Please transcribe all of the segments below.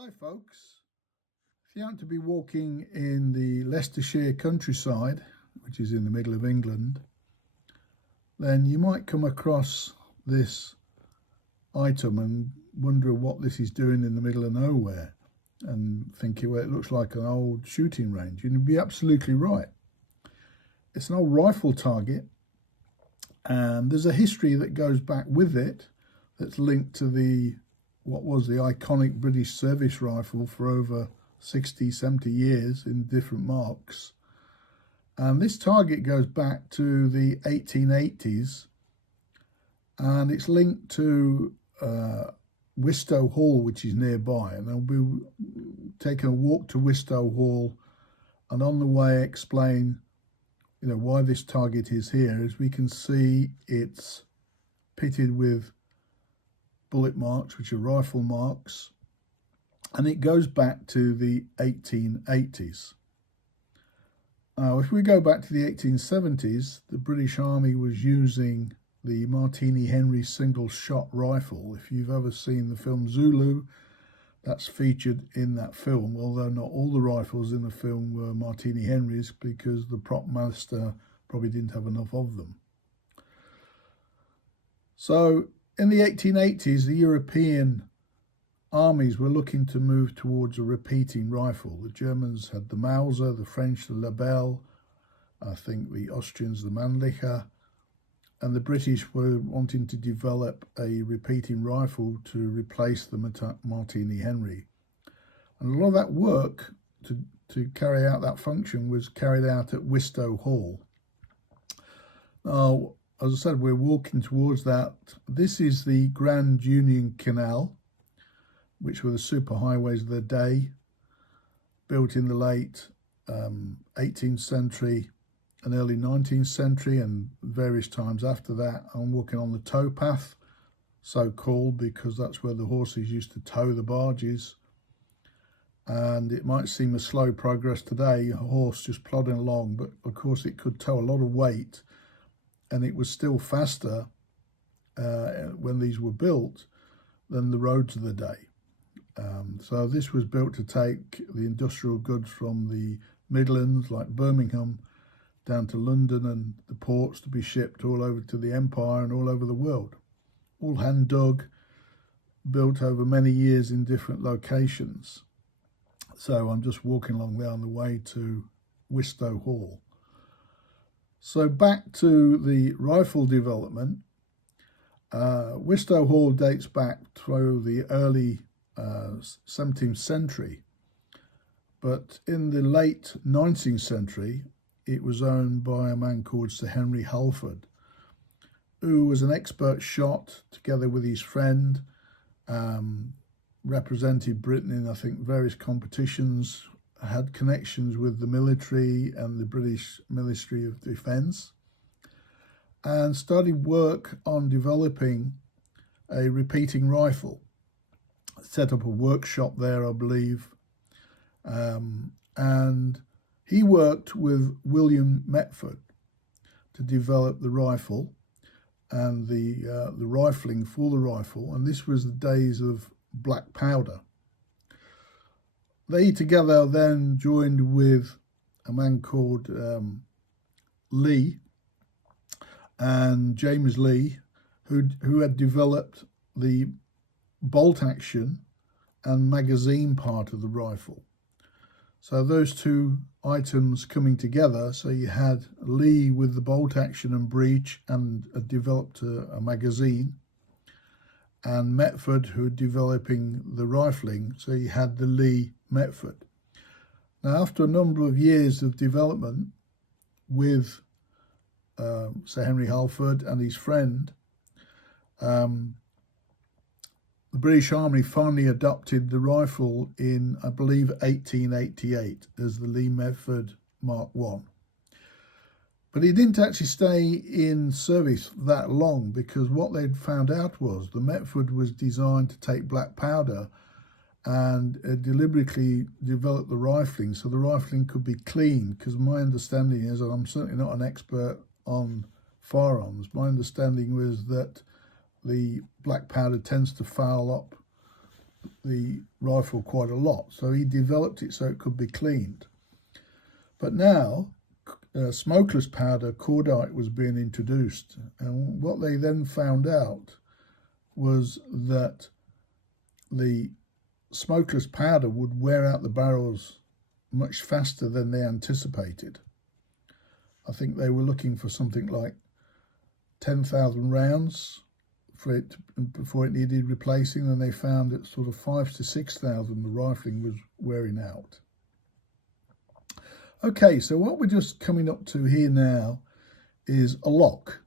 Hi folks, if you happen to be walking in the Leicestershire countryside, which is in the middle of England, then you might come across this item and wonder what this is doing in the middle of nowhere and thinking, well, it looks like an old shooting range. And you'd be absolutely right. It's an old rifle target, and there's a history that goes back with it that's linked to what was the iconic British service rifle for over 60, 70 years in different marks. And this target goes back to the 1880s, and it's linked to Wistow Hall, which is nearby. And I'll be taking a walk to Wistow Hall, and on the way explain why this target is here. As we can see, it's pitted with bullet marks, which are rifle marks, and it goes back to the 1880s. Now, if we go back to the 1870s, the British Army was using the Martini Henry single shot rifle. If you've ever seen the film Zulu, that's featured in that film, although not all the rifles in the film were Martini Henrys, because the prop master probably didn't have enough of them. So in the 1880s, the European armies were looking to move towards a repeating rifle. The Germans had the Mauser, the French the Lebel, I think the Austrians the Mannlicher, and the British were wanting to develop a repeating rifle to replace the Martini Henry. And a lot of that work to carry out that function was carried out at Wistow Hall. Now, as I said, we're walking towards that. This is the Grand Union Canal, which were the superhighways of the day, built in the late 18th century and early 19th century and various times after that. I'm walking on the towpath, so called because that's where the horses used to tow the barges. And it might seem a slow progress today, a horse just plodding along, but of course it could tow a lot of weight, and it was still faster when these were built than the roads of the day. So this was built to take the industrial goods from the Midlands, like Birmingham, down to London and the ports to be shipped all over to the Empire and all over the world. All hand dug, built over many years in different locations. So I'm just walking along there on the way to Wistow Hall. So back to the rifle development. Wistow Hall dates back through the early 17th century, but in the late 19th century it was owned by a man called Sir Henry Halford, who was an expert shot together with his friend, represented Britain in I think various competitions, had connections with the military and the British Ministry of Defence, and started work on developing a repeating rifle. Set up a workshop there, I believe, and he worked with William Metford to develop the rifle and the rifling for the rifle, and this was the days of black powder. They together then joined with a man called Lee and James Lee, who had developed the bolt action and magazine part of the rifle. So those two items coming together, so you had Lee with the bolt action and breech and developed a magazine, and Metford who were developing the rifling, so you had the Lee Metford. Now, after a number of years of development with Sir Henry Halford and his friend, the British Army finally adopted the rifle in, I believe, 1888 as the Lee Metford Mark I. But it didn't actually stay in service that long, because what they'd found out was the Metford was designed to take black powder and deliberately developed the rifling so the rifling could be clean, because my understanding is, and I'm certainly not an expert on firearms, my understanding was that the black powder tends to foul up the rifle quite a lot. So he developed it so it could be cleaned. But now smokeless powder, cordite, was being introduced. And what they then found out was that the smokeless powder would wear out the barrels much faster than they anticipated. I think they were looking for something like 10,000 rounds for it before it needed replacing, and they found that sort of 5,000 to 6,000 the rifling was wearing out. Okay, so what we're just coming up to here now is a lock,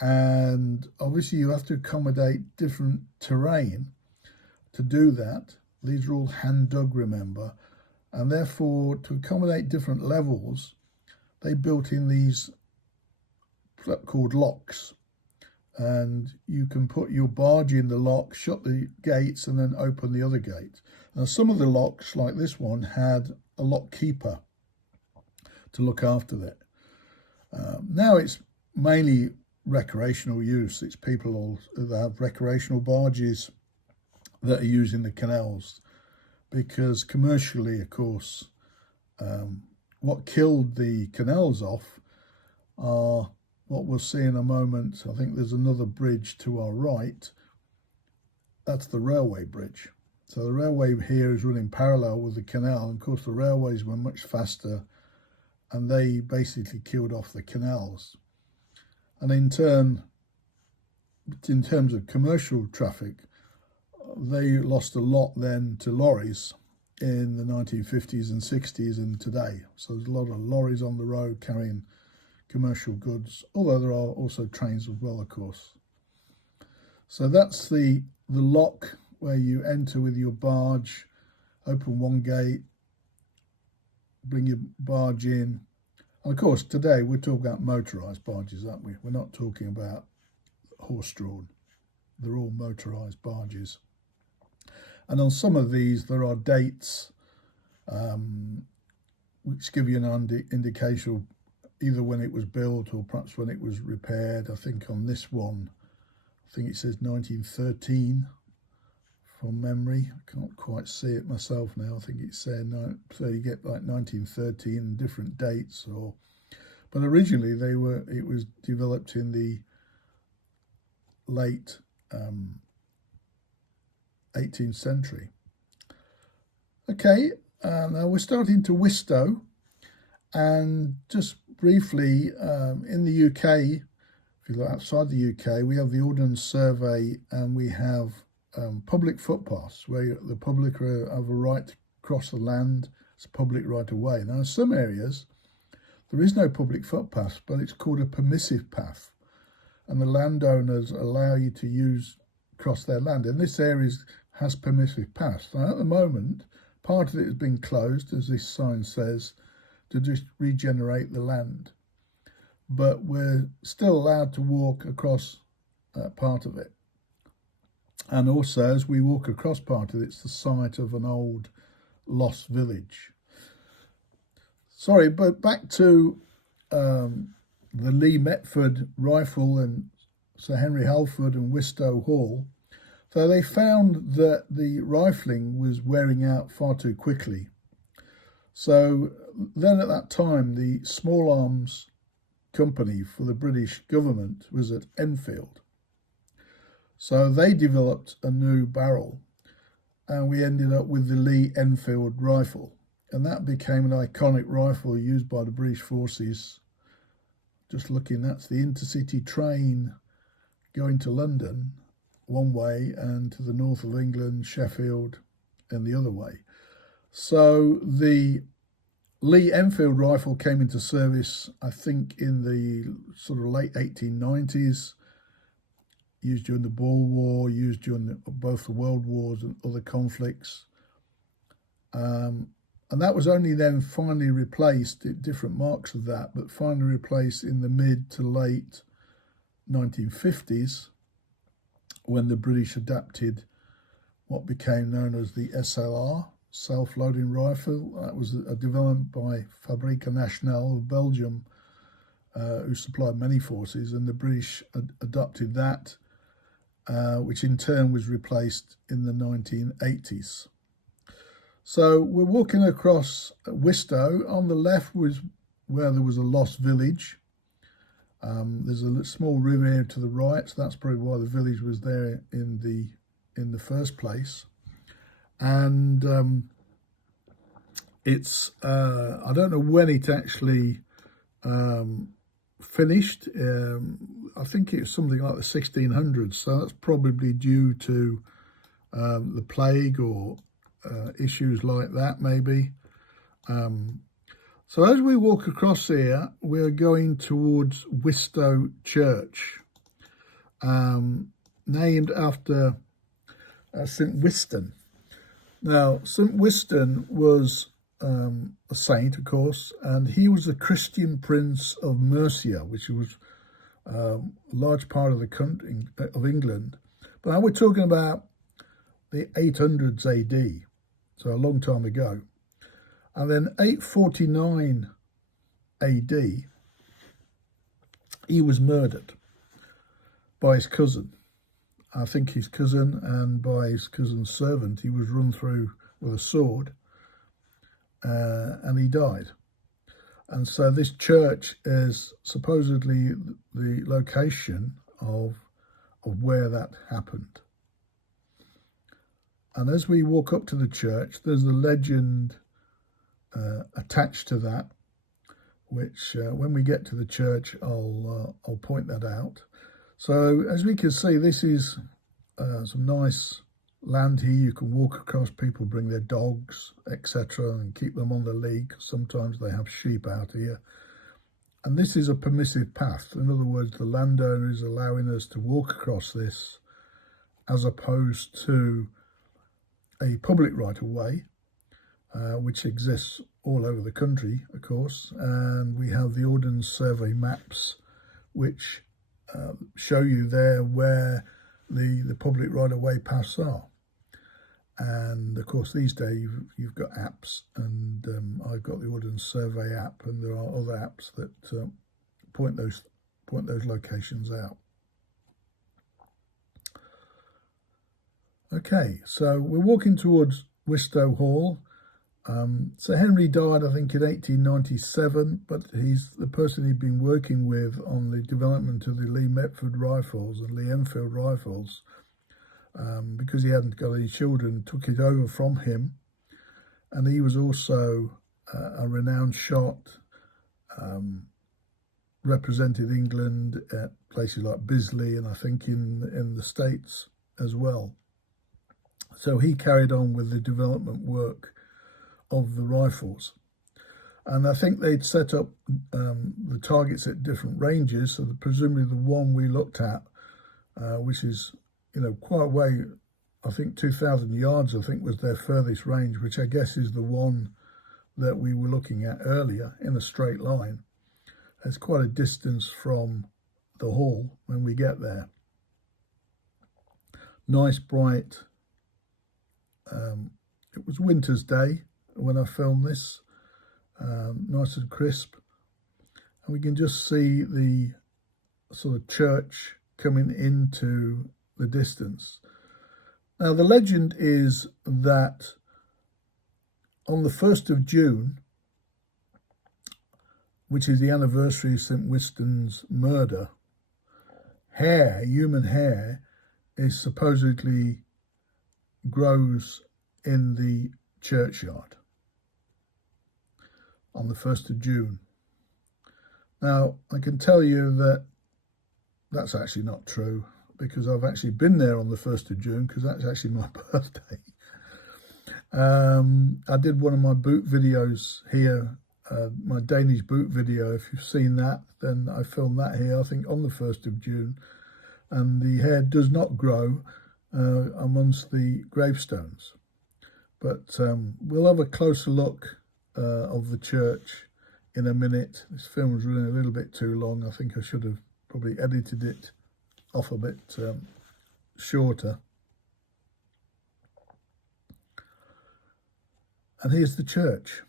and obviously you have to accommodate different terrain to do that. These are all hand dug, remember, and therefore to accommodate different levels they built in these called locks, and you can put your barge in the lock, shut the gates, and then open the other gate. Now some of the locks, like this one, had a lock keeper to look after that. Now it's mainly recreational use. It's people that have recreational barges that are using the canals, because commercially, of course, what killed the canals off are what we'll see in a moment. I think there's another bridge to our right. That's the railway bridge. So the railway here is running parallel with the canal. And of course, the railways were much faster, and they basically killed off the canals. And in turn, in terms of commercial traffic, they lost a lot then to lorries in the 1950s and 60s and today. So there's a lot of lorries on the road carrying commercial goods, although there are also trains as well, of course. So that's the lock where you enter with your barge, open one gate, bring your barge in. And of course, today we're talking about motorised barges, aren't we? We're not talking about horse-drawn. They're all motorised barges. And on some of these, there are dates which give you an indication of either when it was built or perhaps when it was repaired. I think on this one, I think it says 1913 from memory. I can't quite see it myself now. I think it's saying, so you get like 1913 and different dates. But originally it was developed in the late 18th century. Okay, now we're starting to Wistow, and just briefly, in the UK, if you look outside the UK, we have the Ordnance Survey, and we have public footpaths where the public have a right to cross the land. It's a public right of way. Now in some areas there is no public footpath, but it's called a permissive path, and the landowners allow you to cross their land. And this area has permissive paths. Now at the moment, part of it has been closed, as this sign says, to just regenerate the land, but we're still allowed to walk across part of it. And also, as we walk across part of it, it's the site of an old lost village. Sorry, but back to the Lee Metford rifle and Sir Henry Halford and Wistow Hall. So they found that the rifling was wearing out far too quickly. So then at that time, the small arms company for the British government was at Enfield. So they developed a new barrel, and we ended up with the Lee Enfield rifle. And that became an iconic rifle used by the British forces. Just looking, that's the intercity train going to London one way, and to the north of England, Sheffield, and the other way. So the Lee Enfield rifle came into service, I think, in the sort of late 1890s, used during the Boer War, used during both the World Wars and other conflicts. And that was only then finally replaced, at different marks of that, but finally replaced in the mid to late 1950s, when the British adapted what became known as the SLR, self-loading rifle. That was a development by Fabrique Nationale of Belgium, who supplied many forces, and the British adopted that which in turn was replaced in the 1980s. So we're walking across Wistow. On the left was where there was a lost village. There's a small river here to the right, so that's probably why the village was there in the first place. And it's I don't know when it actually finished. I think it was something like the 1600s, so that's probably due to the plague or issues like that, maybe. So as we walk across here, we're going towards Wistow Church, named after St. Wistow. Now, St. Wistow was a saint, of course, and he was the Christian Prince of Mercia, which was a large part of the country of England. But now we're talking about the 800s AD, so a long time ago. And then 849 AD, he was murdered by his cousin. I think his cousin, and by his cousin's servant. He was run through with a sword, and he died. And so this church is supposedly the location of where that happened. And as we walk up to the church, there's a legend attached to that, which when we get to the church, I'll point that out. So as we can see, this is some nice land here. You can walk across, people bring their dogs, etc., and keep them on the lead. Sometimes they have sheep out here. And this is a permissive path. In other words, the landowner is allowing us to walk across this as opposed to a public right-of-way, which exists all over the country, of course. And we have the Ordnance Survey maps, which show you there where the public right-of-way paths are. And of course, these days you've got apps, and I've got the Ordnance Survey app, and there are other apps that point those locations out. Okay, so we're walking towards Wistow Hall. Sir Henry died, I think, in 1897, but he's the person he'd been working with on the development of the Lee Metford rifles and Lee Enfield rifles. Because he hadn't got any children, took it over from him. And he was also a renowned shot, represented England at places like Bisley, and I think in the States as well. So he carried on with the development work of the rifles. And I think they'd set up the targets at different ranges. So presumably the one we looked at, which is, quite a way, I think 2,000 yards, I think, was their furthest range, which I guess is the one that we were looking at earlier in a straight line. It's quite a distance from the hall when we get there. Nice, bright. It was winter's day when I filmed this, nice and crisp. And we can just see the sort of church coming into the distance. Now, the legend is that on the 1st of June, which is the anniversary of St. Wistow's murder, human hair, is supposedly grows in the churchyard on the 1st of June. Now, I can tell you that that's actually not true, because I've actually been there on the 1st of June, because that's actually my birthday. I did one of my boot videos here, my Danish boot video. If you've seen that, then I filmed that here, I think, on the 1st of June. And the hair does not grow amongst the gravestones. But we'll have a closer look of the church in a minute. This film was running a little bit too long. I think I should have probably edited it off a bit shorter. And here's the church.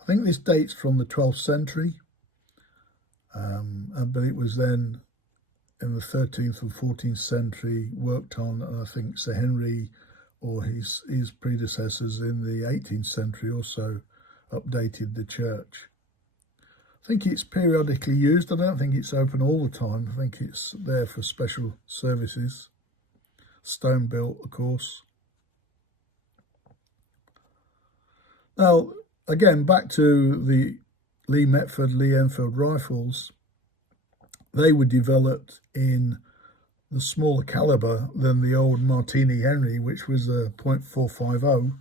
I think this dates from the 12th century, but it was then in the 13th and 14th century, worked on, and I think Sir Henry or his predecessors in the 18th century also updated the church. I think it's periodically used. I don't think it's open all the time. I think it's there for special services. Stone built, of course. Now, again, back to the Lee Metford, Lee Enfield rifles. They were developed in the smaller caliber than the old Martini Henry, which was a .450,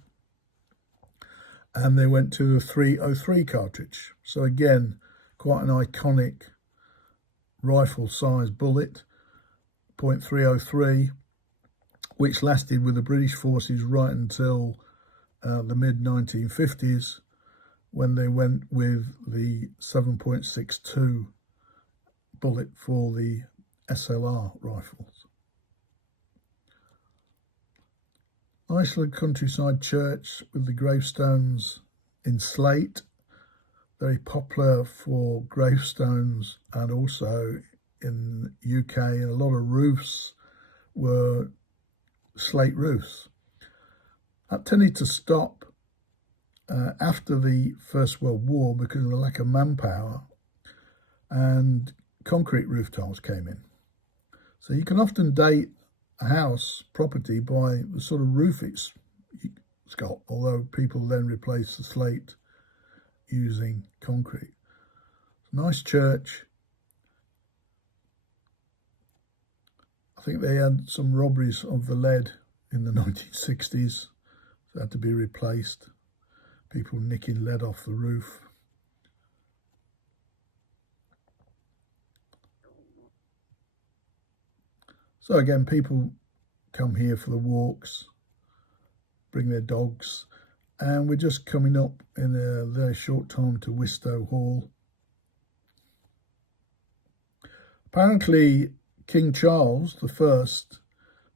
and they went to the 303 cartridge. So again, quite an iconic rifle size bullet, .303, which lasted with the British forces right until the mid-1950s, when they went with the 7.62 bullet for the SLR rifles. Iceland countryside church with the gravestones in slate, very popular for gravestones, and also in the UK, and a lot of roofs were slate roofs. That tended to stop after the First World War because of the lack of manpower, and concrete roof tiles came in. So you can often date a house property by the sort of roof it's got, although people then replace the slate using concrete. Nice church. I think they had some robberies of the lead in the 1960s. So it had to be replaced. People nicking lead off the roof. So again, people come here for the walks, bring their dogs, and we're just coming up in a very short time to Wistow Hall. Apparently, King Charles I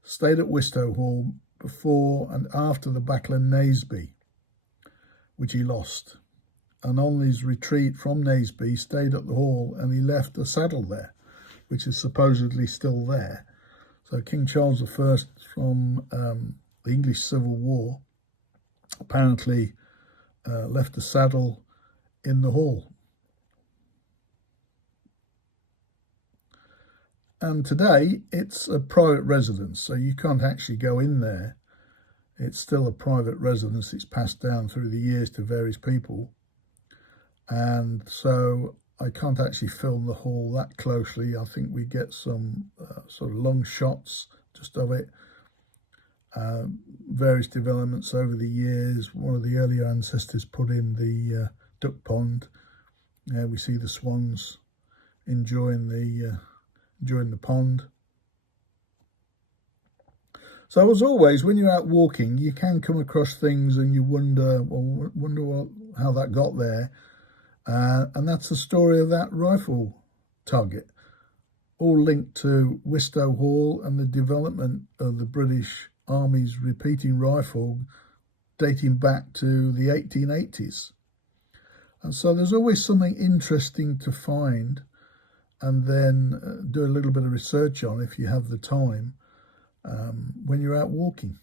stayed at Wistow Hall before and after the Battle of Naseby, which he lost. And on his retreat from Naseby, he stayed at the hall and he left a saddle there, which is supposedly still there. So King Charles I from the English Civil War apparently left a saddle in the hall. And today it's a private residence, so you can't actually go in there. It's still a private residence. It's passed down through the years to various people. And so I can't actually film the hall that closely. I think we get some sort of long shots just of it. Various developments over the years. One of the earlier ancestors put in the duck pond. We see the swans enjoying the pond. So as always, when you're out walking, you can come across things and you wonder how that got there. And that's the story of that rifle target, all linked to Wistow Hall and the development of the British Army's repeating rifle dating back to the 1880s. And so there's always something interesting to find and then do a little bit of research on if you have the time when you're out walking.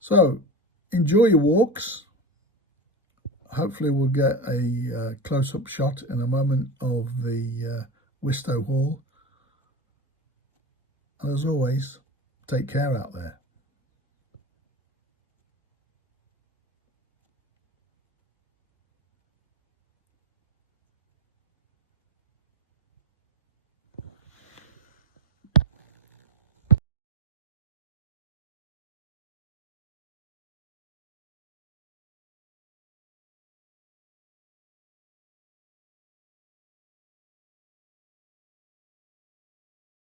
So enjoy your walks. Hopefully we'll get a close-up shot in a moment of the Wistow Hall. And as always, take care out there.